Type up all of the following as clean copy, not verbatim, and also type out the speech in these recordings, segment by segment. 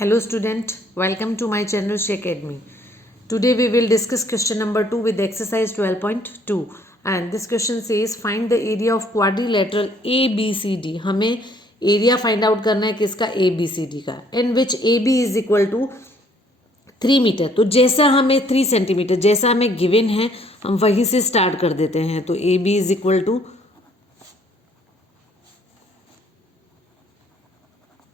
Hello student, welcome to my channel Shri Academy. Today we will discuss question number 2 with exercise 12.2 and this question says find the area of quadrilateral ABCD. हमें area find out करना है किसका ABCD का in which AB is equal to 3 metre. तो जैसा हमें 3 centimetre जैसा हमें गिवन है हम वहीं से स्टार्ट कर देते हैं. तो AB is equal to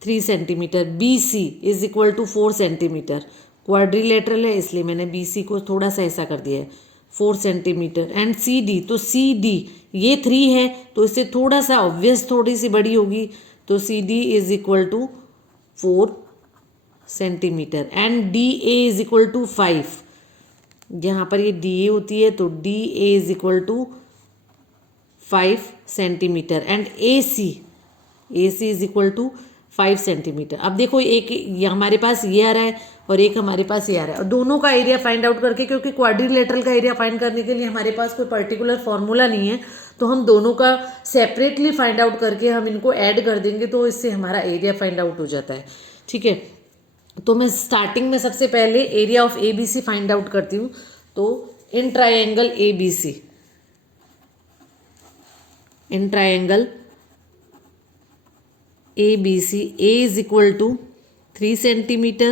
3 centimetre. BC is equal to 4 centimetre. Quadrilateral है इसलिए मैंने BC को थोड़ा सा ऐसा कर दिया है 4 सेंटीमीटर. एंड CD तो CD ये 3 है तो इससे थोड़ा सा ऑब्वियस थोड़ी सी बड़ी होगी तो CD is equal to 4 centimetre. And DA is equal to 5. यहाँ पर ये DA होती है तो DA is equal to 5 centimetre. And AC is equal to 5 centimetre. अब देखो एक हमारे पास ये आ रहा है और एक हमारे पास ये आ रहा है और दोनों का एरिया फाइंड आउट करके क्योंकि क्वाड्रिलेटरल का एरिया फाइंड करने के लिए हमारे पास कोई पर्टिकुलर फॉर्मूला नहीं है तो हम दोनों का सेपरेटली फाइंड आउट करके हम इनको ऐड कर देंगे तो इससे हमारा एरिया फाइंड आउट हो जाता है. ठीक है, तो मैं स्टार्टिंग में सबसे पहले area of ABC find out करती हूँ. तो in triangle ABC ABC A is equal to 3 centimeter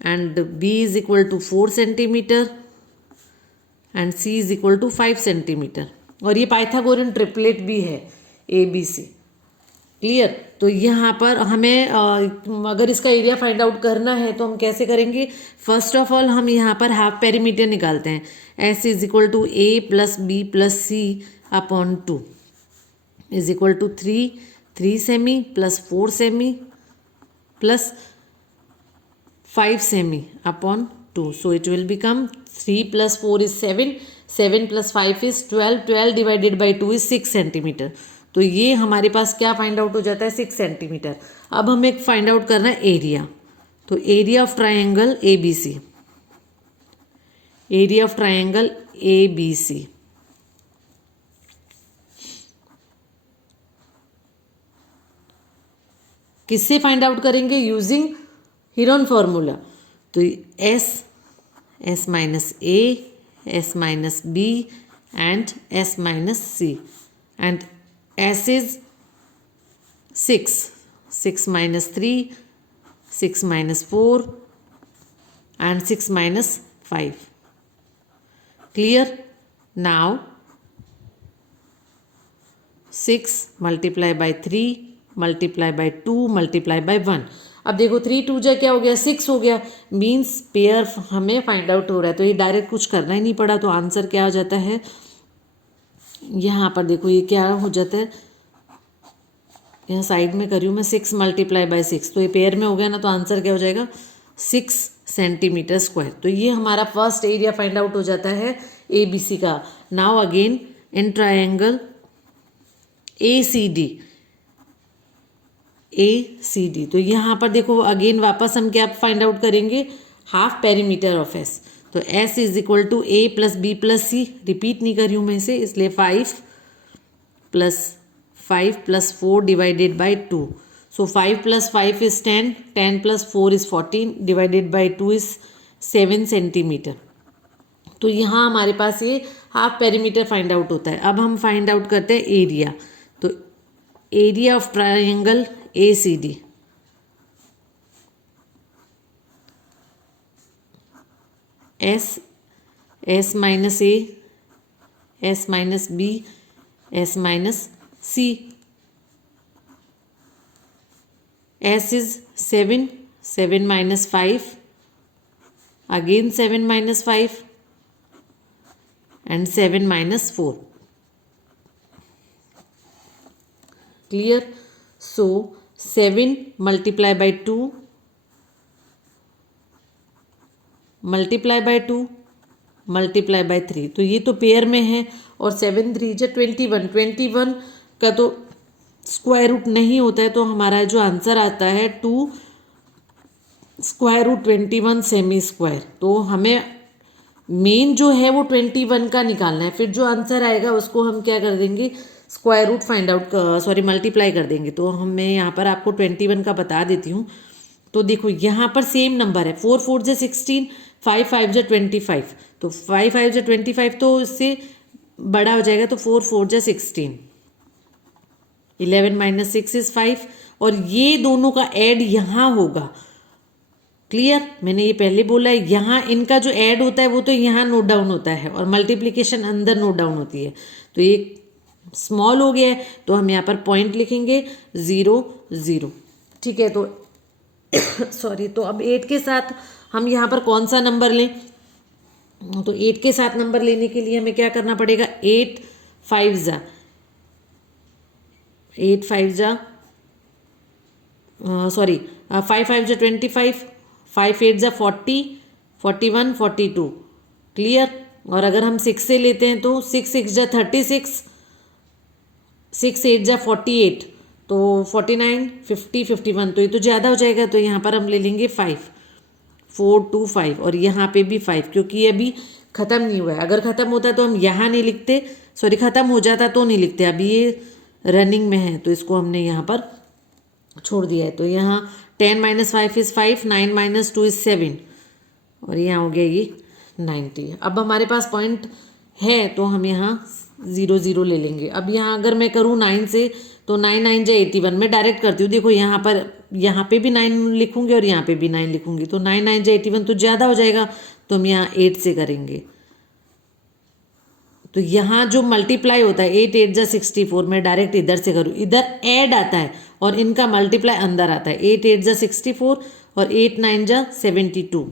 and B is equal to 4 centimeter and C is equal to 5 centimeter. और ये पाइथागोरन ट्रिपलेट भी है ABC. क्लियर. तो यहाँ पर हमें अगर इसका एरिया फाइंड आउट करना है तो हम कैसे करेंगे. फर्स्ट ऑफ ऑल हम यहाँ पर हाफ पेरीमीटर निकालते हैं. S is equal to A plus B plus C upon 2 is equal to 3 cm plus 4 cm plus 5 cm upon 2. So it will become 3 plus 4 is 7 plus 5 is 12 divided by 2 is 6 centimetre. तो ये हमारे पास क्या find out हो जाता है 6 centimetre. अब हमें एक फाइंड आउट करना है एरिया. तो एरिया ऑफ ट्राइंगल ABC किससे फाइंड आउट करेंगे यूजिंग हीरोन फॉर्मूला. तो S minus A, S minus B and S minus C and S is 6 minus 3, 6 minus 4 and 6 minus 5. Clear. Now 6 multiply by 3 multiply by 2 multiply by 1. अब देखो 3 2 जा क्या हो गया 6 हो गया. मीन्स पेयर हमें फाइंड आउट हो रहा है तो ये डायरेक्ट कुछ करना ही नहीं पड़ा. तो आंसर क्या हो जाता है यहाँ पर देखो ये क्या हो जाता है यहाँ साइड में करी हूँ मैं 6 मल्टीप्लाई बाई 6 तो ये पेयर में हो गया ना. तो आंसर क्या हो जाएगा 6 सेंटीमीटर स्क्वायर. तो ये हमारा फर्स्ट एरिया फाइंड आउट हो जाता है ABC का. Now again in triangle ACD. तो यहाँ पर देखो अगेन वापस हम क्या फाइंड आउट करेंगे हाफ पेरीमीटर ऑफ S. तो S is equal to A plus B plus C. Repeat नहीं कर रही हूँ मैं इसे इसलिए 5 plus 4 divided by 2. So 5 plus 5 is 10 plus 4 is 14 divided by 2 is 7 centimetre. तो यहाँ हमारे पास ये हाफ पेरीमीटर फाइंड आउट होता है. अब हम फाइंड आउट करते हैं एरिया. तो area of triangle ACD S minus A, S minus B, S minus C. S is 7 minus 5 again 7 minus 5 and 7 minus 4. Clear. So 7 multiply by 2 multiply by 2 multiply by 3. तो ये तो pair में है और 7 3 जा 21 का तो स्क्वायर रूट नहीं होता है. तो हमारा जो आंसर आता है 2 स्क्वायर रूट 21 सेमी स्क्वायर. तो हमें मेन जो है वो 21 का निकालना है. फिर जो आंसर आएगा उसको हम क्या कर देंगे square root find out multiply कर देंगे. तो हम मैं यहाँ पर आपको 21 का बता देती हूँ. तो देखो यहाँ पर सेम नंबर है, 4 4 जा 16, 5 5 जा 25, तो 5 5 जा 25 तो इससे बड़ा हो जाएगा, तो 4 4 जा 16, 11 माइनस 6 इज 5, और ये दोनों का ऐड यहाँ होगा। क्लियर, मैंने ये पहले बोला है, यहाँ इनका जो ऐड होता है वो तो यहाँ नोट डाउन होता है और मल्टीप्लिकेशन अंदर नोट डाउन होती है। तो ये स्मॉल हो गया है तो हम यहाँ पर पॉइंट लिखेंगे 0 0। ठीक है, तो सॉरी, तो अब 8 के साथ हम यहाँ पर कौन सा नंबर लें? तो 8 के साथ नंबर लेने के लिए हमें क्या करना पड़ेगा? 8 5 जा 8 5 जा सॉरी 5 5 जा 25, 5 8 जा 40, 41 42। क्लियर, और अगर हम 6 से लेते हैं तो 6 6 जा 36, 6 8 जा 48, तो 49 50 51, तो ये तो ज़्यादा हो जाएगा, तो यहाँ पर हम ले लेंगे 5 4 2 5, और यहाँ पे भी 5, क्योंकि ये अभी ख़त्म नहीं हुआ है। अगर ख़त्म होता तो हम यहाँ नहीं लिखते, सॉरी ख़त्म हो जाता तो नहीं लिखते, अभी ये रनिंग में है तो इसको हमने यहाँ पर छोड़ दिया है। तो यहाँ 10 माइनस 5 इज़ 5, 9 माइनस 2 इज़ 7, और यहाँ हो गया ये 90। अब हमारे पास पॉइंट है तो हम यहाँ 0 0 ले लेंगे। अब यहाँ अगर मैं करूँ 9 से, तो 9 9 जा 81, मैं डायरेक्ट करती हूँ। देखो यहाँ पे भी 9 लिखूंगी और यहाँ पे भी 9 लिखूंगी, तो 9 9 जा 81 तो ज़्यादा हो जाएगा, तो हम यहाँ 8 से करेंगे। तो यहाँ जो मल्टीप्लाई होता है 8 8 जा 64, मैं डायरेक्ट इधर से करूँ, इधर ऐड आता है और इनका मल्टीप्लाई अंदर आता है। 8 8 जा 64 और 8 9 जा 72,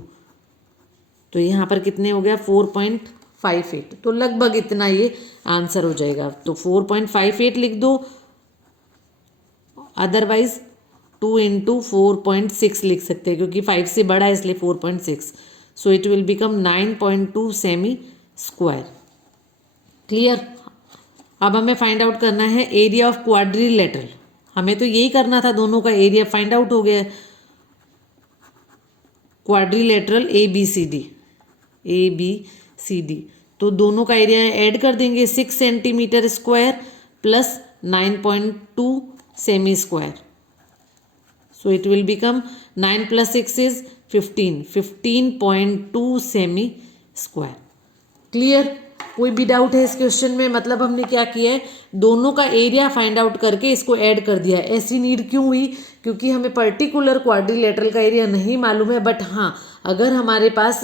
तो यहाँ पर कितने हो गया? 4.58, तो लगभग इतना ये आंसर हो जाएगा। तो 4.58 लिख दो, अदरवाइज 2 इंटू 4.6 लिख सकते हैं, क्योंकि 5 से बड़ा है इसलिए 4.6, सो it will become 9.2 semi square. Clear, अब हमें फाइंड आउट करना है एरिया ऑफ क्वाड्रिलेटरल। हमें तो यही करना था, दोनों का एरिया फाइंड आउट हो गया है। क्वाड्रिलेटरल ABCD, तो दोनों का एरिया ऐड कर देंगे, 6 centimetre square plus 9.2 semi square, so it will become 9 plus 6 is 15, 15.2 semi square. Clear, कोई भी डाउट है इस क्वेश्चन में? मतलब हमने क्या किया है, दोनों का एरिया फाइंड आउट करके इसको ऐड कर दिया है। ऐसी नीड क्यों हुई? क्योंकि हमें पर्टिकुलर क्वाड्रिलेटरल का एरिया नहीं मालूम है, बट हाँ अगर हमारे पास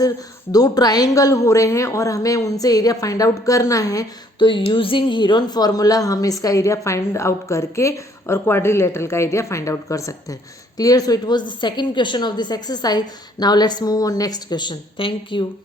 दो ट्रायंगल हो रहे हैं और हमें उनसे एरिया फाइंड आउट करना है, तो यूजिंग हीरोन फार्मूला हम इसका एरिया फाइंड आउट करके और क्वाड्रिलेटरल का एरिया फाइंड आउट कर सकते हैं। Clear, so it was the second question of this exercise. Now let's move on next question. Thank you.